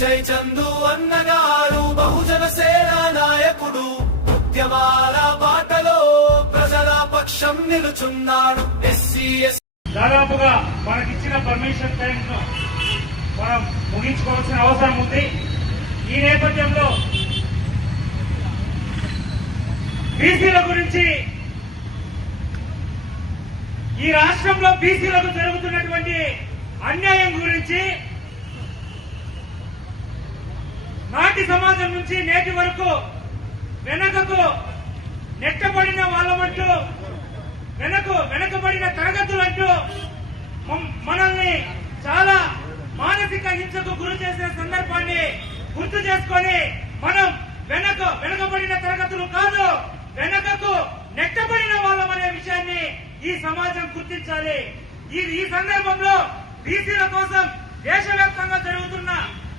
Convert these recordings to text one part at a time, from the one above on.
విజయ్ చందు అన్నగారు బహుజన సేన నాయకుడు ఉద్యమాల బాటలో ప్రజల పక్షం నిలుచున్నాడు. ఎస్సీ దాదాపుగా మనకిచ్చిన పర్మిషన్ టైం మనం ముగించుకోవాల్సిన అవసరం ఉంది. ఈ నేపథ్యంలో బీసీల గురించి ఈ రాష్ట్రంలో బీసీలకు జరుగుతున్నటువంటి అన్యాయం గురించి నాటి నుంచి నేటి వరకు వెనకకు నెట్టబడిన వాళ్ళమంటూ వెనక వెనకబడిన తరగతులంటూ మమ్- మనల్ని చాలా మానసిక హింసకు గురి చేసిన సందర్భాన్ని గుర్తు చేసుకొని మనం వెనక వెనకబడిన తరగతులు కాదు వెనకకు నెట్టబడిన వాళ్ళం అనే విషయాన్ని ఈ సమాజం గుర్తించాలి. ఈ ఈ సందర్భంలో బీసీల కోసం దేశవ్యాప్తంగా జరుగుతున్న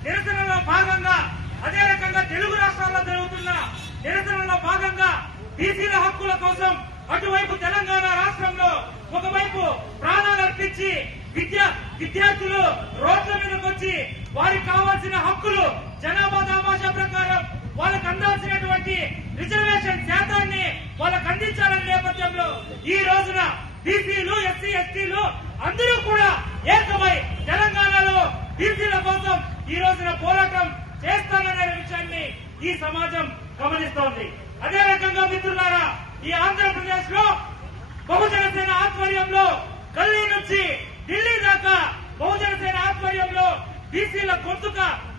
నిరసనలో భాగంగా అదే రకంగా తెలుగు రాష్ట్రాల్లో జరుగుతున్న నిరసనలో భాగంగా బీసీల హక్కుల కోసం అటువైపు తెలంగాణ రాష్ట్రంలో ఒకవైపు ప్రాణాలు అర్పించి విద్య విద్యార్థులు రోడ్ల మీదకి వచ్చి వారికి కావాల్సిన హక్కులు జనాభా దామాషా ప్రకారం వాళ్ళకు అందాల్సినటువంటి రిజర్వేషన్ శాతాన్ని వాళ్ళకు అందించాలనే నేపథ్యంలో ఈ రోజున బీసీలు ఎస్సీ ఎస్టీలు అందరూ కూడా ఏకమై తెలంగాణలో బీసీల కోసం ఈ రోజున పోరాటం చేస్తాననే విషయాన్ని ఈ సమాజం గమనిస్తోంది. అదే రకంగా మిత్రులారా ఈ ఆంధ్రప్రదేశ్లో బహుజన సేన ఆధ్వర్యంలో గల్లీ నుంచి ఢిల్లీ దాకా బహుజన సేన ఆధ్వర్యంలో బీసీల గొంతుక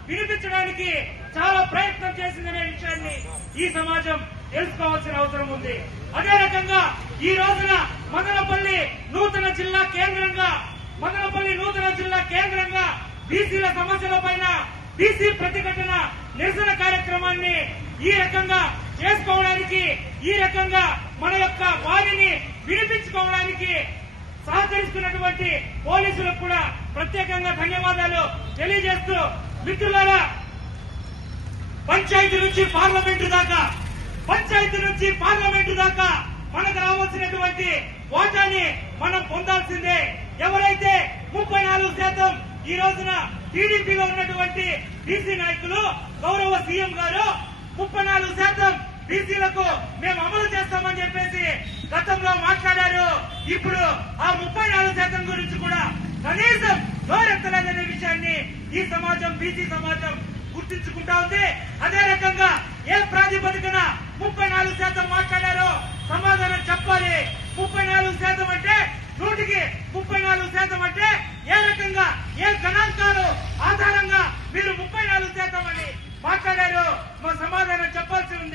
వినిపించడానికి చాలా ప్రయత్నం చేసిందనే విషయాన్ని ఈ సమాజం తెలుసుకోవాల్సిన అవసరం ఉంది. అదే రకంగా ఈ రోజున మదనపల్లి నూతన జిల్లా కేంద్రంగా మదనపల్లి నూతన జిల్లా కేంద్రంగా బీసీల సమస్యల పైన బీసీ ప్రతిఘటన నిరసన కార్యక్రమాన్ని ఈ రకంగా చేసుకోవడానికి ఈ రకంగా మన యొక్క వారిని వినిపించుకోవడానికి సహకరిస్తున్నటువంటి పోలీసులకు కూడా ప్రత్యేకంగా ధన్యవాదాలు తెలియజేస్తూ మిత్రులారా పంచాయతీ నుంచి పార్లమెంటు దాకా పంచాయతీ నుంచి పార్లమెంటు దాకా మనకు రావాల్సినటువంటి ఓటాని మనం పొందాల్సిందే. ఎవరైతే ముప్పై నాలుగు శాతం ఈ రోజున టీడీపీలో ఉన్నటువంటి బీసీ నాయకులు గౌరవ సీఎం గారు ముప్పై నాలుగు శాతం బీసీలకు మేము అమలు చేస్తామని చెప్పేసి గతంలో మాట్లాడారు. ఇప్పుడు ఆ ముప్పై నాలుగు శాతం గురించి కూడా కనీసం నోరెత్తలేదనే విషయాన్ని ఈ సమాజం బీసీ సమాజం గుర్తించుకుంటా ఉంది. అదే రకంగా ఏ ప్రాతిపదికన ముప్పై నాలుగు శాతం మాట్లాడారో సమాధానం చెప్పాలి ముప్పై నాలుగు శాతం అంటే నూటికి ముప్పై నాలుగు శాతం అంటే ఏ రకంగా ఏ గణాంకాలు ఆధారంగా మీరు ముప్పై నాలుగు శాతం అని మాట్లాడారు మా సమాధానం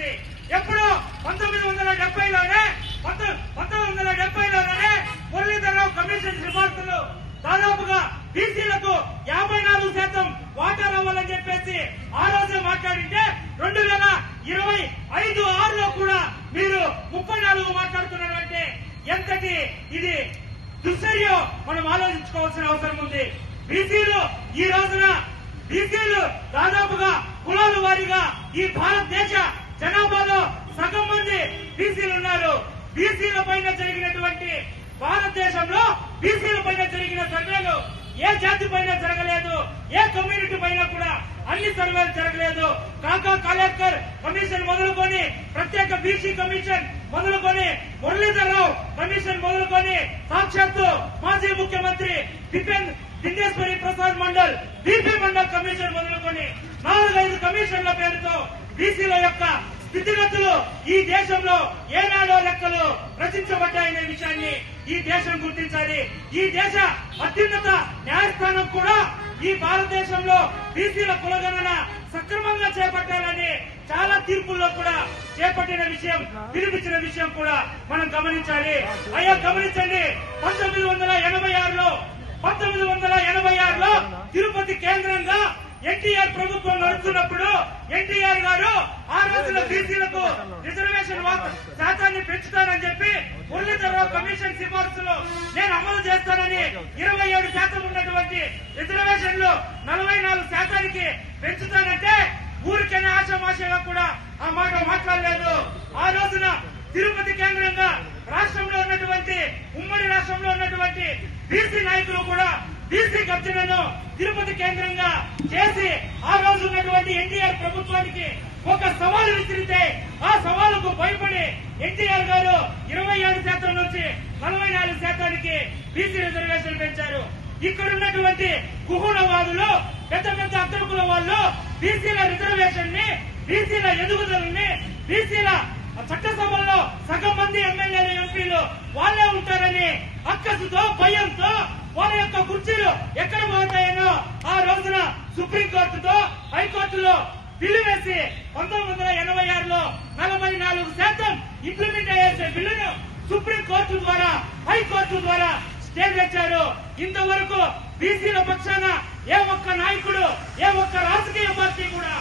జరిగింది ఎప్పుడు పంతొమ్మిది వందల డెబ్బైలోనే పంతొమ్మిది వందల డెబ్బైలోనే మురళీధరరావు కమిషన్ సిఫార్సులు దాదాపుగా బీసీలకు యాభై నాలుగు శాతం వాటా రావాలని చెప్పేసి ఆ రోజు మాట్లాడింటే రెండు వేల ఇరవై ఐదు ఆరులో కూడా మీరు ముప్పై నాలుగు మాట్లాడుతున్నారు అంటే ఎంతటి ఇది దుశ్చర్యం మనం ఆలోచించుకోవాల్సిన అవసరం ఉంది. బీసీలు ఈ రోజున బీసీలు దాదాపుగా కులాల వారీగా ఈ భారతదేశ జనాభాలో సగం మంది బీసీలు ఉన్నారు. బీసీల పైన జరిగినటువంటి భారతదేశంలో బీసీల పైన జరిగిన సర్వేలు ఏ జాతి పైన జరగలేదు ఏ కమ్యూనిటీ పైన కూడా అన్ని సర్వేలు జరగలేదు. కాకా కలెక్టర్ కమిషన్ మొదలుకొని ప్రత్యేక బీసీ కమిషన్ మొదలుకొని మురళీధరరావు కమిషన్ మొదలుకొని సాక్షాత్తు మాజీ ముఖ్యమంత్రి బిపిన్ దిందేశ్వరి ప్రసాద్ మండల్ బీపీ మండల్ కమిషన్ మొదలుకొని నాలుగైదు కమిషన్ల పేరుతో బీసీల యొక్క స్థితిగతులు ఈ దేశంలో ఏనాడో లెక్కలు రచించబడ్డాయనే విషయాన్ని ఈ దేశం గుర్తించాలి. ఈ దేశ అత్యున్నత న్యాయస్థానం కూడా ఈ భారతదేశంలో బీసీల కులగణన సక్రమంగా చేపట్టాలని చాలా తీర్పుల్లో కూడా చేపట్టిన విషయం వినిపించిన విషయం కూడా మనం గమనించాలి. అయ్యా గమనించండి. పంతొమ్మిది వందల ఎనభై ఆరులో పంతొమ్మిది వందల ఎనభై ఆరులో తిరుపతి కేంద్రంగా ఎన్టీఆర్ ప్రభుత్వం నడుస్తున్నప్పుడు ఎన్టీఆర్ గారు ఆ రోజున బీసీలకు రిజర్వేషన్ శాతాన్ని పెంచుతానని చెప్పి మురళీధరరావు కమిషన్ సిఫార్సులు నేను అమలు చేస్తానని ఇరవై ఏడు శాతం ఉన్నటువంటి రిజర్వేషన్లు నలభై నాలుగు శాతానికి పెంచుతానంటే ఊరికైనా ఆశామాషగా కూడా ఆ మాట మాట్లాడలేదు. ఆ రోజున తిరుపతి కేంద్రంగా రాష్ట్రంలో ఉన్నటువంటి ఉమ్మడి రాష్ట్రంలో ఉన్నటువంటి బీసీ నాయకులు కూడా బీసీ గర్జనను తిరుపతి కేంద్రంగా చేసి ఆ రోజు ఉన్నటువంటి ఎన్టీఆర్ ప్రభుత్వానికి ఒక సవాలు విసిరితే ఆ సవాలుకు భయపడి ఎన్టీఆర్ గారు ఇరవై ఏడు శాతం నుంచి నలభై నాలుగు శాతానికి బీసీ రిజర్వేషన్ పెంచారు. ఇక్కడ ఉన్నటువంటి కుహుణవాదులు పెద్ద పెద్ద అగ్రకుల వాళ్ళు బీసీల రిజర్వేషన్ని బీసీల ఎదుగుదలని బీసీల చట్టసభల్లో సగం మంది ఎమ్మెల్యేలు ఎంపీలు వాళ్ళే ఉంటారని అక్కసుతో భయంతో వాళ్ళ యొక్క కుర్చీలు ఎక్కడ పోతాయనో ఆ రోజున సుప్రీంకోర్టుతో హైకోర్టులో బిల్లు వేసి పంతొమ్మిది వందల ఎనభై ఆరులో నలభై నాలుగు శాతం ఇంప్లిమెంట్ అయ్యేసే బిల్లును సుప్రీంకోర్టు ద్వారా హైకోర్టు ద్వారా స్టే తెచ్చారు. ఇంతవరకు బీసీల పక్షాన ఏ ఒక్క నాయకుడు ఏ ఒక్క రాజకీయ పార్టీ కూడా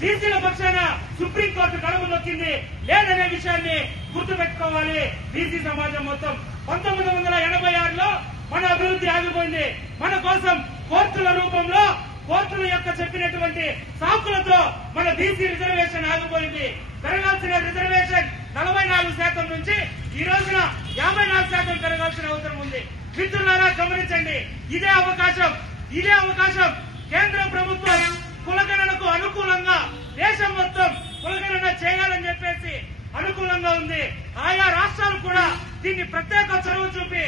బీసీల పక్షాన సుప్రీంకోర్టు గడువు నొక్కింది. లేదనే విషయాన్ని గుర్తుపెట్టుకోవాలి బీసీ సమాజం మొత్తం. పంతొమ్మిది వందల ఎనభై ఆరులో మన అభివృద్ధి ఆగిపోయింది. మన కోసం కోర్టుల రూపంలో కోర్టుల యొక్క చెప్పినటువంటి సాకులతో మన బీసీ రిజర్వేషన్ ఆగిపోయింది. పెరగాల్సిన రిజర్వేషన్ నలభై నాలుగు శాతం నుంచి ఈ రోజున యాభై నాలుగు శాతం పెరగాల్సిన అవసరం ఉంది. మిత్రులారా గమనించండి. ఇదే అవకాశం ఇదే అవకాశం కేంద్ర ప్రభుత్వం కులగణనకు అనుకూలంగా దేశం మొత్తం కులగణన చేయాలని చెప్పేసి అనుకూలంగా ఉంది. ఆయా రాష్ట్రాలు కూడా దీన్ని ప్రత్యేక చొరవ చూపి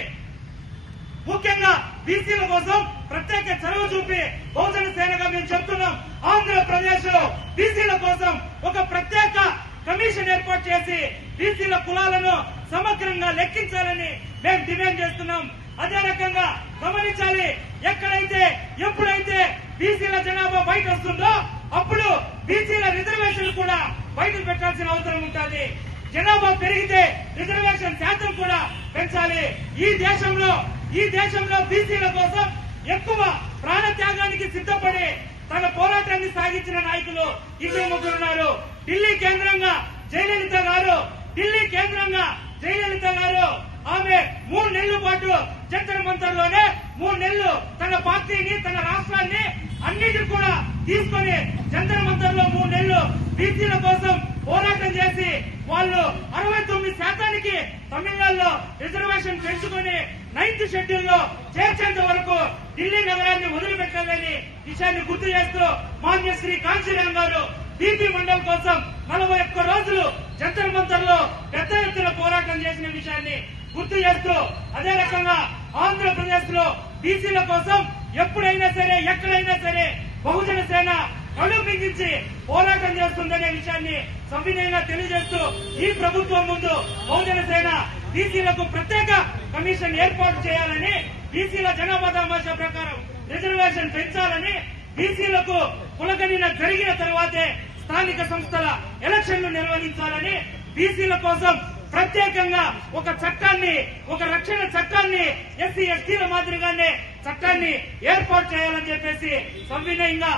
ముఖ్యంగా బీసీల కోసం ప్రత్యేక చొరవ చూపి బహుజన సేనగా మేము చెప్తున్నాం. ఆంధ్రప్రదేశ్లో బీసీల కోసం ఒక ప్రత్యేక కమిషన్ ఏర్పాటు చేసి బీసీల కులాలను సమగ్రంగా లెక్కించాలని మేము డిమాండ్ చేస్తున్నాం. అదే రకంగా గమనించాలి ఎక్కడైతే ఎప్పుడైతే బీసీల జనాభా బయట వస్తుందో అప్పుడు బీసీల రిజర్వేషన్ కూడా బయట పెట్టాల్సిన అవసరం ఉంటుంది. జనాభా పెరిగితే రిజర్వేషన్ శాతం కూడా పెంచాలి. ఈ దేశంలో ఈ దేశంలో బీసీల కోసం ఎక్కువ ప్రాణత్యాగానికి సిద్ధపడే సిద్ధపడి తన పోరాటాన్ని సాగించిన నాయకులు ఇద్దరు ముగ్గురున్నారు ఢిల్లీ కేంద్రంగా జయలలిత గారు ఢిల్లీ కేంద్రంగా జయలలిత గారు. ఆమె మూడు నెలల పాటు జంతర్ మంతర్లోనే మూడు నెలలు తన పార్టీని తన రాష్ట్రాన్ని అన్నిటి కూడా తీసుకొని జంతర్ మంతర్లో మూడు నెలలు బీసీల కోసం పోరాటం చేసి వాళ్ళు అరవై తొమ్మిది శాతానికి తమిళనాడు రిజర్వేషన్ పెంచుకుని నైన్త్ షెడ్యూల్లో చేర్చేంత వరకు ఢిల్లీ నగరాన్ని వదిలిపెట్టాలని విషయాన్ని గుర్తు చేస్తూ మాన్య శ్రీ కాంచీరామ్ గారు బీపీ మండల్ కోసం నలభై ఒక్క రోజులు జంతర్ మంతర్లో పెద్ద ఎత్తున పోరాటం చేసిన విషయాన్ని గుర్తు చేస్తూ అదే రకంగా ఆంధ్రప్రదేశ్లో బీసీల కోసం ఎప్పుడైనా సరే ఎక్కడైనా సరే బహుజన సేన కళ్ళు మింగించి పోరాటం చేస్తుందనే విషయాన్ని సవినయంగా తెలియజేస్తూ ఈ ప్రభుత్వం ముందు బహుజన సేన బీసీలకు ప్రత్యేక కమిషన్ ఏర్పాటు చేయాలని బీసీల జనాభా దామాషా ప్రకారం రిజర్వేషన్ పెంచాలని బీసీలకు కులగణిన జరిగిన తర్వాతే స్థానిక సంస్థల ఎలక్షన్లు నిర్వహించాలని బీసీల కోసం ప్రత్యేకంగా ఒక చట్టాన్ని ఒక రక్షణ చట్టాన్ని ఎస్సీ ఎస్టీల మాదిరిగానే చట్టాన్ని ఏర్పాటు చేయాలని చెప్పేసి సంవినయంగా